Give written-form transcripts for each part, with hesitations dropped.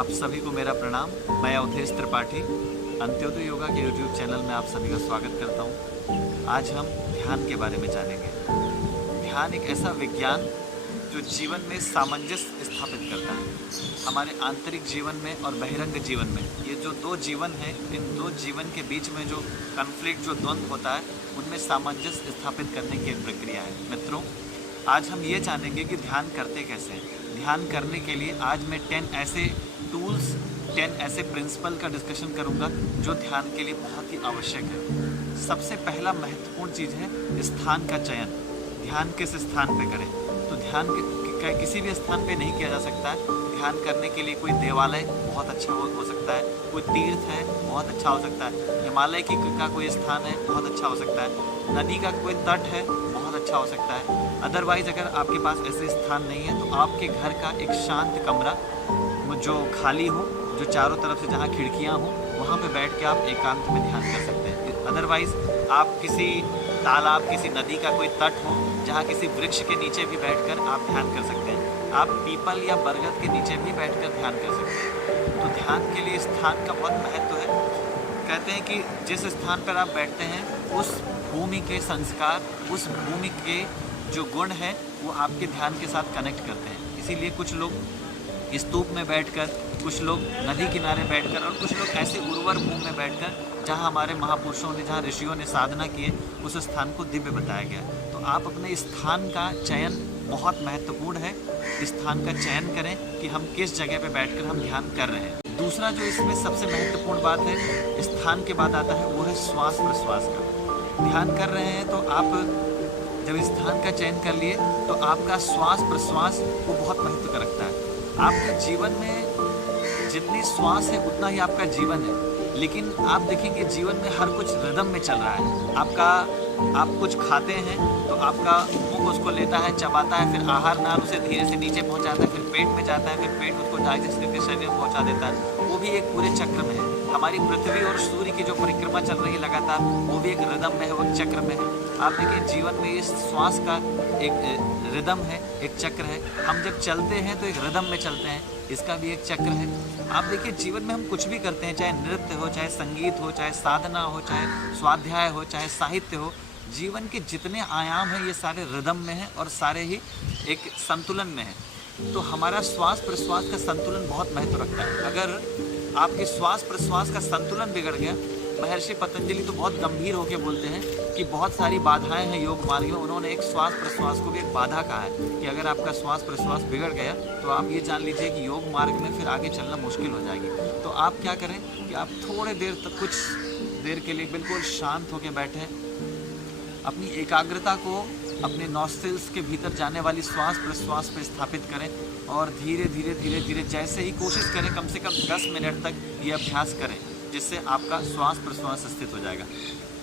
आप सभी को मेरा प्रणाम। मैं अवधेश त्रिपाठी अंत्योदय योगा के यूट्यूब चैनल में आप सभी का स्वागत करता हूँ। आज हम ध्यान के बारे में जानेंगे। ध्यान एक ऐसा विज्ञान जो जीवन में सामंजस्य स्थापित करता है। हमारे आंतरिक जीवन में और बहिरंग जीवन में, ये जो दो जीवन हैं, इन दो जीवन के बीच में जो कन्फ्लिक्ट, जो द्वंद्व होता है, उनमें सामंजस्य स्थापित करने की एक प्रक्रिया है। मित्रों, आज हम ये जानेंगे कि ध्यान करते कैसे हैं। ध्यान करने के लिए आज मैं 10 ऐसे टूल्स, 10 ऐसे प्रिंसिपल का डिस्कशन करूंगा जो ध्यान के लिए बहुत ही आवश्यक है। सबसे पहला महत्वपूर्ण चीज़ है स्थान का चयन। ध्यान किस स्थान पे करें? तो ध्यान किसी भी स्थान पे नहीं किया जा सकता है। ध्यान करने के लिए कोई देवालय बहुत अच्छा हो सकता है, कोई तीर्थ है बहुत अच्छा हो सकता है, हिमालय का कोई स्थान है बहुत अच्छा हो सकता है, नदी का कोई तट है बहुत अच्छा हो सकता है। अदरवाइज अगर आपके पास ऐसे स्थान नहीं है तो आपके घर का एक शांत कमरा जो खाली हो, जो चारों तरफ से जहाँ खिड़कियाँ हों, वहाँ पे बैठ के आप एकांत में ध्यान कर सकते हैं। अदरवाइज आप किसी तालाब, किसी नदी का कोई तट हो जहाँ किसी वृक्ष के नीचे भी बैठकर आप ध्यान कर सकते हैं। आप पीपल या बरगद के नीचे भी बैठकर ध्यान कर सकते हैं। तो ध्यान के लिए स्थान का बहुत महत्व है। कहते हैं कि जिस स्थान पर आप बैठते हैं उस भूमि के संस्कार, उस भूमि के जो गुण हैं वो आपके ध्यान के साथ कनेक्ट करते हैं। इसीलिए कुछ लोग स्तूप में बैठकर, कुछ लोग नदी किनारे बैठकर और कुछ लोग ऐसे उर्वर भूमि में बैठकर जहाँ हमारे महापुरुषों ने, जहाँ ऋषियों ने साधना की है, उस स्थान को दिव्य बताया गया। तो आप अपने स्थान का चयन बहुत महत्वपूर्ण है। स्थान का चयन करें कि हम किस जगह पे बैठकर हम ध्यान कर रहे हैं। दूसरा जो इसमें सबसे महत्वपूर्ण बात है, स्थान के बाद आता है, वो है श्वास प्रश्वास का। ध्यान कर रहे हैं तो आप जब स्थान का चयन कर लिए तो आपका श्वास प्रश्वास वो बहुत महत्व का रखता है। आपके जीवन में जितनी श्वास है उतना ही आपका जीवन है। लेकिन आप देखेंगे जीवन में हर कुछ रिदम में चल रहा है। आप कुछ खाते हैं तो आपका मुंह उसको लेता है, चबाता है, फिर आहार नाल उसे धीरे से नीचे पहुंचाता है, फिर पेट में जाता है, फिर पेट उसको डाइजेस्ट करके शरीर में पहुंचा देता है। वो भी एक पूरे चक्र में है। हमारी पृथ्वी और सूर्य की जो परिक्रमा चल रही है लगातार, वो भी एक रिदम में है, वो एक चक्र में है। आप देखिए जीवन में इस श्वास का एक रिदम है, एक चक्र है। हम जब चलते हैं तो एक रिदम में चलते हैं, इसका भी एक चक्र है। आप देखिए जीवन में हम कुछ भी करते हैं, चाहे नृत्य हो, चाहे संगीत हो, चाहे साधना हो, चाहे स्वाध्याय हो, चाहे साहित्य हो, जीवन के जितने आयाम हैं ये सारे रिदम में हैं और सारे ही एक संतुलन में हैं। तो हमारा श्वास प्रश्वास का संतुलन बहुत महत्व रखता है। अगर आपके श्वास प्रश्वास का संतुलन बिगड़ गया, महर्षि पतंजलि तो बहुत गंभीर होकर बोलते हैं कि बहुत सारी बाधाएं हैं योग मार्ग में। उन्होंने एक श्वास प्रश्वास को भी एक बाधा कहा है कि अगर आपका श्वास प्रश्वास बिगड़ गया तो आप ये जान लीजिए कि योग मार्ग में फिर आगे चलना मुश्किल हो जाएगी। तो आप क्या करें कि आप थोड़े देर तक, कुछ देर के लिए बिल्कुल शांत होकर बैठें, अपनी एकाग्रता को अपने नॉस्ट्रिल्स के भीतर जाने वाली श्वास प्रश्वास पर स्थापित करें और धीरे धीरे धीरे धीरे जैसे ही कोशिश करें कम से कम 10 मिनट तक ये अभ्यास करें, जिससे आपका श्वास प्रश्वास स्थित हो जाएगा।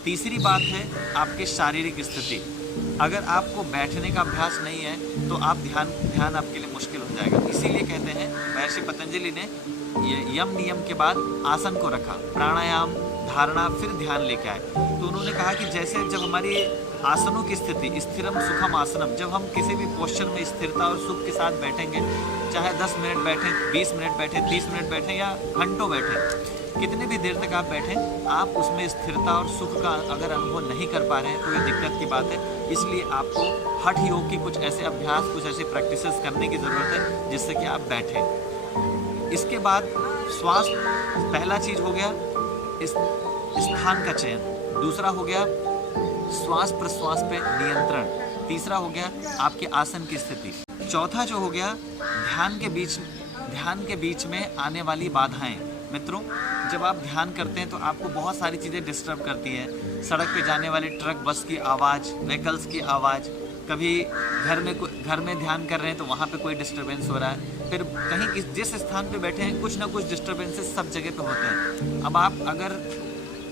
तीसरी बात है आपकी शारीरिक स्थिति। अगर आपको बैठने का अभ्यास नहीं है तो आप ध्यान आपके लिए मुश्किल हो जाएगा। इसीलिए कहते हैं महर्षि पतंजलि ने ये यम नियम के बाद आसन को रखा, प्राणायाम, धारणा, फिर ध्यान लेके आए। तो उन्होंने कहा कि जैसे जब हमारी आसनों की स्थिति, स्थिरम सुखम आसनम, जब हम किसी भी पोस्चर में स्थिरता और सुख के साथ बैठेंगे, चाहे 10 मिनट बैठें, 20 मिनट बैठें, 30 मिनट बैठें या घंटों बैठें, कितनी भी देर तक आप बैठें, आप उसमें स्थिरता और सुख का अगर अनुभव नहीं कर पा रहे हैं तो ये दिक्कत की बात है। इसलिए आपको हठ योग की कुछ ऐसे अभ्यास, कुछ ऐसे प्रैक्टिसेस करने की ज़रूरत है जिससे कि आप बैठें। इसके बाद श्वास, पहला चीज़ हो गया इस स्थान का चयन, दूसरा हो गया श्वास प्रश्वास पे नियंत्रण, तीसरा हो गया आपके आसन की स्थिति, चौथा जो हो गया ध्यान के बीच में आने वाली बाधाएं। मित्रों, जब आप ध्यान करते हैं तो आपको बहुत सारी चीज़ें डिस्टर्ब करती हैं। सड़क पे जाने वाले ट्रक, बस की आवाज़, व्हीकल्स की आवाज़, कभी घर में ध्यान कर रहे हैं तो वहाँ पे कोई डिस्टर्बेंस हो रहा है, फिर कहीं जिस स्थान पे बैठे हैं कुछ ना कुछ डिस्टर्बेंसेस सब जगह पे होते हैं। अब आप अगर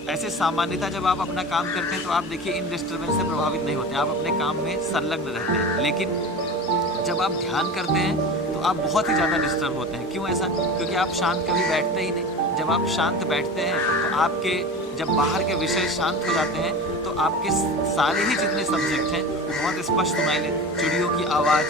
ऐसे सामान्यतः जब आप अपना काम करते हैं तो आप देखिए इन डिस्टर्बेंस से प्रभावित नहीं होते, आप अपने काम में संलग्न रहते हैं। लेकिन जब आप ध्यान करते हैं तो आप बहुत ही ज़्यादा डिस्टर्ब होते हैं। क्यों ऐसा? क्योंकि आप शांत कभी बैठते ही नहीं। जब आप शांत बैठते हैं तो आपके जब बाहर के विषय शांत हो जाते हैं तो आपके सारे ही जितने सब्जेक्ट हैं वो बहुत स्पष्ट सुनाई दे। चिड़ियों की आवाज़,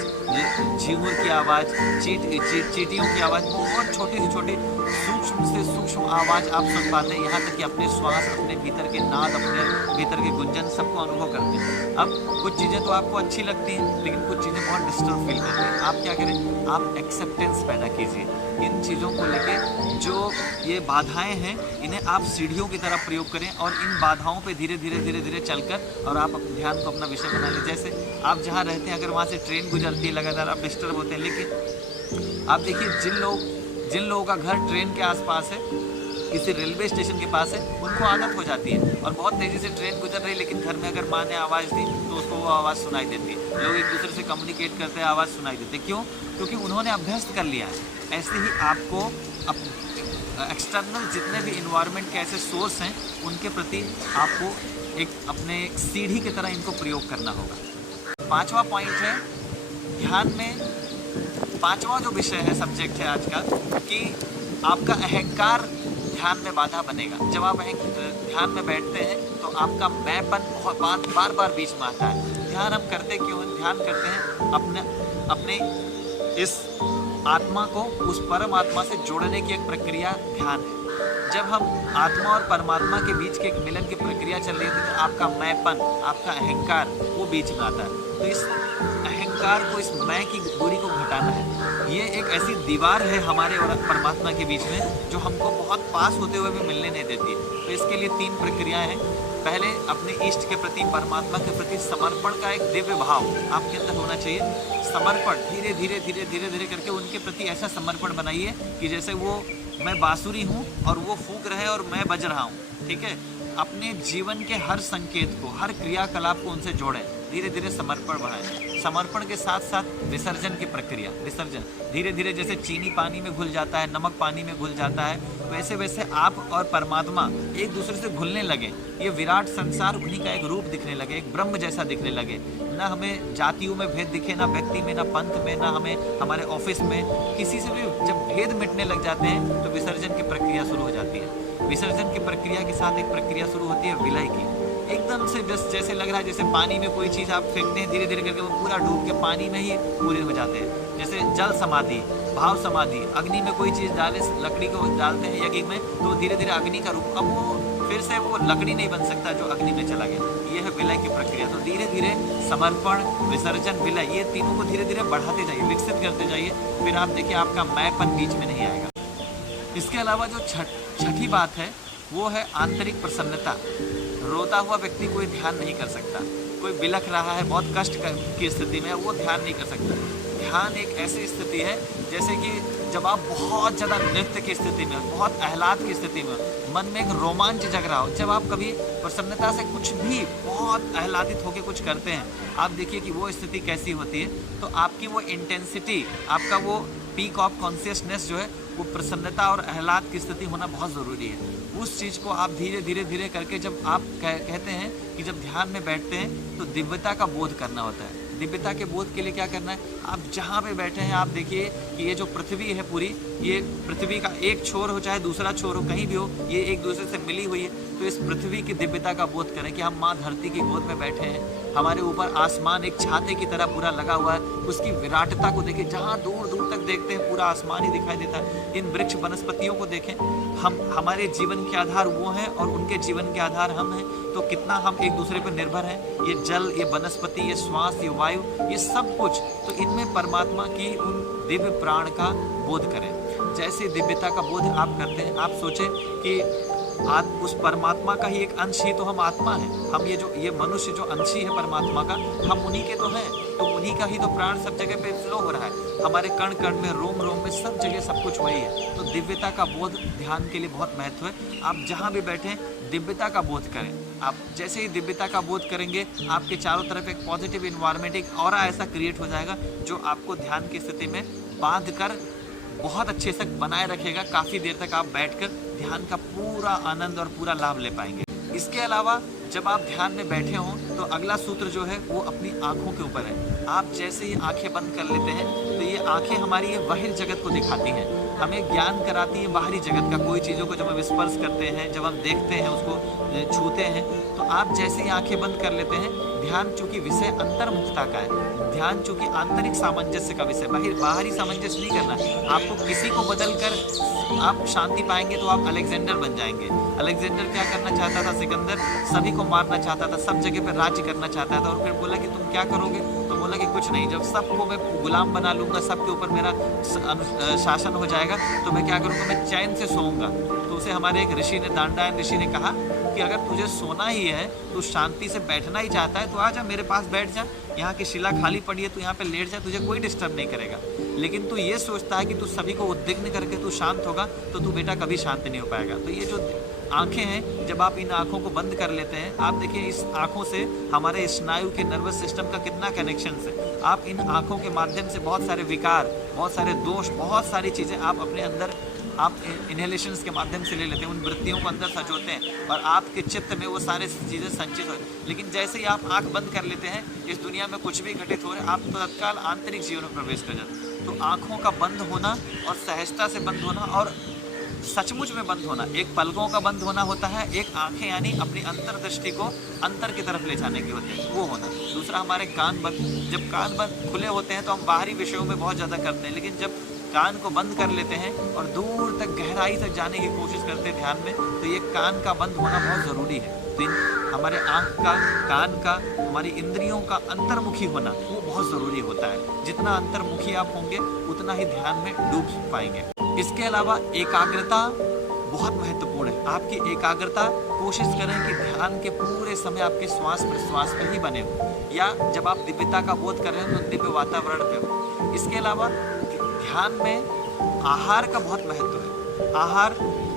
झींगुर की आवाज़, चींटियों की आवाज़, बहुत छोटी से छोटी सूक्ष्म से सूक्ष्म आवाज़ आप सुन पाते हैं। यहाँ तक कि अपने श्वास, अपने भीतर के नाद, अपने भीतर के गुंजन सबको अनुभव करते हैं। अब कुछ चीज़ें तो आपको अच्छी लगती हैं, लेकिन कुछ चीज़ें बहुत डिस्टर्ब फील करती हैं। आप क्या करें, आप एक्सेप्टेंस पैदा कीजिए इन चीज़ों को लेके। जो ये बाधाएं हैं इन्हें आप सीढ़ियों की तरह प्रयोग करें और इन बाधाओं पे धीरे धीरे चलकर और आप अपने ध्यान को अपना विषय बना लें। जैसे आप जहाँ रहते हैं, अगर वहाँ से ट्रेन गुजरती है लगातार, आप डिस्टर्ब होते हैं। लेकिन आप देखिए, जिन लोगों का घर ट्रेन के आसपास है, किसी रेलवे स्टेशन के पास है, उनको आदत हो जाती है और बहुत तेज़ी से ट्रेन गुजर रही है, लेकिन घर में अगर माँ ने आवाज़ दी तो उसको वो आवाज़ सुनाई देती है। लोग एक दूसरे से कम्युनिकेट करते हैं, आवाज़ सुनाई देती है। क्यों? क्योंकि उन्होंने अभ्यस्त कर लिया है। ऐसे ही आपको एक्सटर्नल जितने भी इन्वायरमेंट के ऐसे सोर्स हैं, उनके प्रति आपको एक अपने सीढ़ी की तरह इनको प्रयोग करना होगा। 5वां पॉइंट है, ध्यान में 5वां जो विषय है, सब्जेक्ट है आज का, कि आपका अहंकार ध्यान में बाधा बनेगा। जब आप ध्यान में बैठते हैं तो आपका मैंपन बहुत बार बीच में आता है। ध्यान हम करते क्यों हैं? ध्यान करते हैं अपने इस आत्मा को उस परमात्मा से जोड़ने की एक प्रक्रिया ध्यान है। जब हम आत्मा और परमात्मा के बीच के एक मिलन की प्रक्रिया चल रही थी तो आपका मैंपन, आपका अहंकार वो बीच में आता है। तो इस अहंकार को, इस मैं की दूरी को घटाना है। ये एक ऐसी दीवार है हमारे और परमात्मा के बीच में जो हमको बहुत पास होते हुए भी मिलने नहीं देती। तो इसके लिए 3 प्रक्रियाएं हैं। पहले अपने इष्ट के प्रति, परमात्मा के प्रति समर्पण का एक दिव्य भाव आपके अंदर होना चाहिए। समर्पण धीरे धीरे करके उनके प्रति ऐसा समर्पण बनाइए कि जैसे वो मैं बांसुरी हूँ और वो फूंक रहे और मैं बज रहा हूँ। ठीक है? अपने जीवन के हर संकेत को, हर क्रियाकलाप को उनसे जोड़ें। धीरे धीरे समर्पण बढ़ाएं। समर्पण के साथ साथ विसर्जन की प्रक्रिया, विसर्जन धीरे धीरे, जैसे चीनी पानी में घुल जाता है, नमक पानी में घुल जाता है, वैसे वैसे आप और परमात्मा एक दूसरे से घुलने लगे। ये विराट संसार उन्हीं का एक रूप दिखने लगे, एक ब्रह्म जैसा दिखने लगे। ना हमें जातियों में भेद दिखे, ना व्यक्ति में, ना पंथ में, ना हमें हमारे ऑफिस में, किसी से भी जब भेद मिटने लग जाते हैं तो विसर्जन की प्रक्रिया शुरू हो जाती है। विसर्जन की प्रक्रिया के साथ एक प्रक्रिया शुरू होती है विलय की। एकदम से बस जैसे लग रहा है जैसे पानी में कोई चीज़ आप फेंकते हैं, धीरे धीरे करके वो पूरा डूब के पानी में ही पूरे हो जाते हैं। जैसे जल समाधि, भाव समाधि, अग्नि में कोई चीज़ डाले, लकड़ी को डालते हैं यज्ञ में, तो धीरे धीरे अग्नि का रूप, अब वो फिर से वो लकड़ी नहीं बन सकता जो अग्नि में चला गया। ये है विलय की प्रक्रिया। तो धीरे धीरे समर्पण, विसर्जन, विलय, ये तीनों को धीरे धीरे बढ़ाते जाइए, विकसित करते जाइए। फिर आप देखिए आपका मैंपन बीच में नहीं आएगा। इसके अलावा जो छठी बात है वो है आंतरिक प्रसन्नता। रोता हुआ व्यक्ति कोई ध्यान नहीं कर सकता। कोई बिलख रहा है, बहुत कष्ट की स्थिति में, वो ध्यान नहीं कर सकता। ध्यान एक ऐसी स्थिति है जैसे कि जब आप बहुत ज़्यादा नृत्य की स्थिति में, बहुत आह्लाद की स्थिति में, मन में एक रोमांच जग रहा हो, जब आप कभी प्रसन्नता से कुछ भी बहुत आह्लादित होकर कुछ करते हैं, आप देखिए कि वो स्थिति कैसी होती है। तो आपकी वो इंटेंसिटी, आपका वो पीक ऑफ कॉन्शियसनेस जो है, वो प्रसन्नता और आह्लाद की स्थिति होना बहुत ज़रूरी है। उस चीज़ को आप धीरे धीरे करके जब आप कहते हैं कि जब ध्यान में बैठते हैं तो दिव्यता का बोध करना होता है। दिव्यता के बोध के लिए क्या करना है? आप जहाँ पे बैठे हैं आप देखिए कि ये जो पृथ्वी है पूरी, ये पृथ्वी का एक छोर हो चाहे दूसरा छोर हो, कहीं भी हो, ये एक दूसरे से मिली हुई है। तो इस पृथ्वी की दिव्यता का बोध करें कि हम माँ धरती की गोद में बैठे हैं। हमारे ऊपर आसमान एक छाते की तरह पूरा लगा हुआ है। उसकी विराटता को देखें, जहाँ दूर दूर तक देखते हैं पूरा आसमान ही दिखाई देता है। इन वृक्ष वनस्पतियों को देखें, हमारे जीवन के आधार वो हैं और उनके जीवन के आधार हम हैं। तो कितना हम एक दूसरे पर निर्भर हैं। ये जल, ये वनस्पति, ये श्वास, ये वायु, ये सब कुछ, तो इनमें परमात्मा की उन दिव्य प्राण का बोध करें। जैसे दिव्यता का बोध आप करते हैं, आप सोचें कि उस परमात्मा का ही एक अंश ही तो हम आत्मा है। हम ये मनुष्य जो अंश ही है परमात्मा का, हम उन्हीं के तो हैं। तो उन्हीं का ही तो प्राण सब जगह पे फ्लो हो रहा है। हमारे कण कण में, रोम रोम में, सब जगह सब कुछ वही है। तो दिव्यता का बोध ध्यान के लिए बहुत महत्व है। आप जहाँ भी बैठें दिव्यता का बोध करें। आप जैसे ही दिव्यता का बोध करेंगे, आपके चारों तरफ एक पॉजिटिव इन्वायरमेंट, एक ऑरा ऐसा क्रिएट हो जाएगा जो आपको ध्यान की स्थिति में बांध कर बहुत अच्छे से बनाए रखेगा। काफ़ी देर तक आप बैठकर ध्यान का पूरा आनंद और पूरा लाभ ले पाएंगे। इसके अलावा जब आप ध्यान में बैठे हों तो अगला सूत्र जो है वो अपनी आँखों के ऊपर है। आप जैसे ही आंखें बंद कर लेते हैं तो ये आंखें हमारी ये बाहिर जगत को दिखाती हैं। हमें ज्ञान कराती है बाहरी जगत का। कोई चीज़ों को जब हम स्पर्श करते हैं, जब हम देखते हैं, उसको छूते हैं, तो आप जैसे ही आंखें बंद कर लेते हैं, ध्यान चूंकि विषय अंतर्मुखता का है, ध्यान चूंकि आंतरिक सामंजस्य का विषय, बाहरी सामंजस्य नहीं करना। आपको किसी को बदल कर आप शांति पाएंगे तो आप अलेक्जेंडर बन जाएंगे। अलेक्जेंडर क्या करना चाहता था? सिकंदर सभी को मारना चाहता था, सब जगह पर राज्य करना चाहता था, और फिर बोला कि तुम क्या करोगे? तो बोला कि कुछ नहीं, जब सबको मैं गुलाम बना लूंगा, सबके ऊपर मेरा शासन हो जाएगा, तो मैं क्या करूंगा? मैं चैन से सोऊंगा। तो उसे हमारे एक ऋषि ने, दांडायन ऋषि ने कहा कि अगर तुझे सोना ही है, तू शांति से बैठना ही चाहता है, तो आ जा मेरे पास बैठ जा, यहाँ की शिला खाली पड़ी है, तू यहाँ पे लेट जा, तुझे कोई डिस्टर्ब नहीं करेगा। लेकिन तू ये सोचता है कि तू सभी को उद्विग्न करके तू शांत होगा, तो तू बेटा कभी शांत नहीं हो पाएगा। तो ये जो आंखें हैं, जब आप इन आंखों को बंद कर लेते हैं, आप देखिए इस आंखों से हमारे स्नायु के नर्वस सिस्टम का कितना कनेक्शन है। आप इन आंखों के माध्यम से बहुत सारे विकार, बहुत सारे दोष, बहुत सारी चीज़ें आप अपने अंदर आप इनहेलेशंस के माध्यम से ले लेते हैं, उन वृत्तियों को अंदर सजोते हैं, और आपके चित्त में वो सारे चीज़ें संचित हो। लेकिन जैसे ही आप आंख बंद कर लेते हैं, इस दुनिया में कुछ भी घटित हो रहा है, आप तो तत्काल आंतरिक जीवन में प्रवेश कर जाते हैं। तो आँखों का बंद होना और सहजता से बंद होना और सचमुच में बंद होना, एक पलकों का बंद होना होता है, एक आंखें यानी अपनी अंतर्दृष्टि को अंतर की तरफ ले जाने की होती है, वो होना। दूसरा हमारे कान बंद, जब कान बंद खुले होते हैं तो हम बाहरी विषयों में बहुत ज़्यादा करते हैं, लेकिन जब कान को बंद कर लेते हैं और दूर तक गहराई तक जाने की कोशिश करते हैं ध्यान में, तो ये कान का बंद होना बहुत ज़रूरी है। तो हमारे आँख का, कान का, हमारी इंद्रियों का अंतर्मुखी होना वो बहुत ज़रूरी होता है। जितना अंतर्मुखी आप होंगे उतना ही ध्यान में डूब पाएंगे। इसके अलावा एकाग्रता बहुत महत्वपूर्ण है। आपकी एकाग्रता, कोशिश करें कि ध्यान के पूरे समय आपके श्वास प्रश्वास पर ही बने हो, या जब आप दिव्यता का बोध कर रहे हो तो दिव्य वातावरण पे हो। इसके अलावा ध्यान में आहार का बहुत महत्व है। आहार,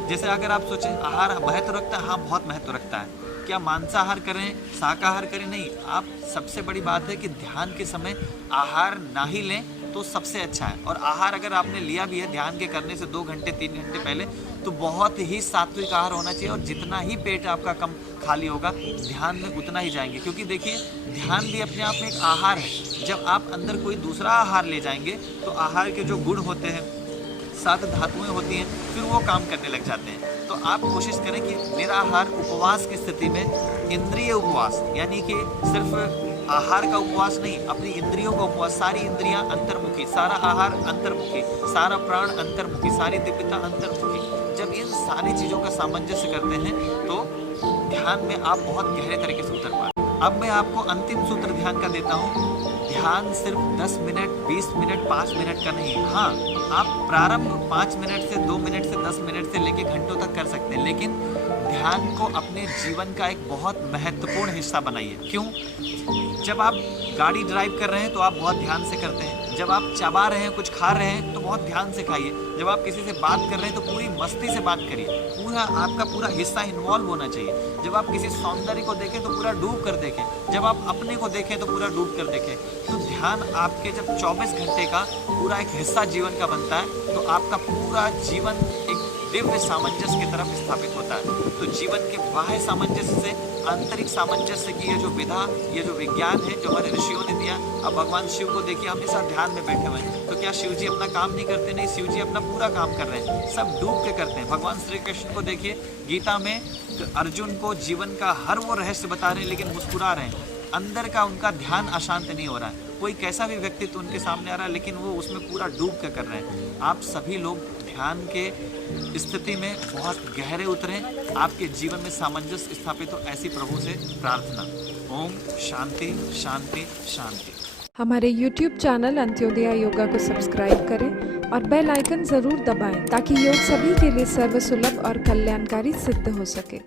जैसे अगर आप सोचें आहार महत्व रखता है, हाँ बहुत महत्व रखता है। क्या मांसाहार करें, शाकाहार करें? नहीं। आप सबसे बड़ी बात है कि ध्यान के समय आहार ना ही लें तो सबसे अच्छा है। और आहार अगर आपने लिया भी है ध्यान के करने से 2 घंटे 3 घंटे पहले, तो बहुत ही सात्विक आहार होना चाहिए, और जितना ही पेट आपका कम खाली होगा ध्यान में उतना ही जाएंगे। क्योंकि देखिए ध्यान भी अपने आप में एक आहार है। जब आप अंदर कोई दूसरा आहार ले जाएंगे तो आहार के जो गुण होते हैं, 7 धातुएं होती हैं, फिर वो काम करने लग जाते हैं। तो आप कोशिश करें कि निराहार उपवास की स्थिति में इंद्रिय उपवास, यानी कि सिर्फ आहार का उपवास नहीं, अपनी इंद्रियों का उपवास, सारी इंद्रियां अंतर्मुखी, सारा आहार अंतर्मुखी, सारा प्राण अंतर्मुखी, सारी दिव्यता अंतर्मुखी। जब इन सारी चीज़ों का सामंजस्य करते हैं तो ध्यान में आप बहुत गहरे तरीके से उतर पाते हैं। अब मैं आपको अंतिम सूत्र ध्यान का देता हूँ। ध्यान सिर्फ 10 मिनट, 20 मिनट, 5 मिनट का नहीं। हाँ, आप प्रारंभ 5 मिनट से, 2 मिनट से, 10 मिनट से लेके घंटों तक कर सकते हैं, लेकिन ध्यान को अपने जीवन का एक बहुत महत्वपूर्ण हिस्सा बनाइए। क्यों? जब आप गाड़ी ड्राइव कर रहे हैं तो आप बहुत ध्यान से करते हैं। जब आप चबा रहे हैं, कुछ खा रहे हैं, तो बहुत ध्यान से खाइए। जब आप किसी से बात कर रहे हैं तो पूरी मस्ती से बात करिए, पूरा आपका पूरा हिस्सा इन्वॉल्व होना चाहिए। जब आप किसी सौंदर्य को देखें तो पूरा डूब कर देखें, जब आप अपने को देखें तो पूरा डूब कर देखें। तो ध्यान आपके जब 24 घंटे का पूरा एक हिस्सा जीवन का बनता है, तो आपका पूरा जीवन एक दिव्य सामंजस्य की तरफ स्थापित होता है। तो जीवन के बाह्य सामंजस्य से आंतरिक सामंजस्य की ये जो विधा, ये जो विज्ञान है जो हमारे ऋषियों ने दिया। अब भगवान शिव को देखिए, हमेशा ध्यान में बैठे हुए हैं, तो क्या शिव जी अपना काम नहीं करते? नहीं, शिव जी अपना पूरा काम कर रहे हैं, सब डूब के करते हैं। भगवान श्री कृष्ण को देखिए, गीता में अर्जुन को जीवन का हर वो रहस्य बता रहे हैं, लेकिन मुस्कुरा रहे हैं। अंदर का उनका ध्यान अशांत नहीं हो रहा है। कोई कैसा भी व्यक्तित्व उनके सामने आ रहा है, लेकिन वो उसमें पूरा डूब के कर रहे हैं। आप सभी लोग ध्यान के स्थिति में बहुत गहरे उतरें, आपके जीवन में सामंजस्य स्थापित हो, ऐसी प्रभु से प्रार्थना। ओम शांति शांति शांति। हमारे YouTube चैनल अंत्योदय योगा को सब्सक्राइब करें और बेल आइकन ज़रूर दबाएं, ताकि योग सभी के लिए सर्वसुलभ और कल्याणकारी सिद्ध हो सके।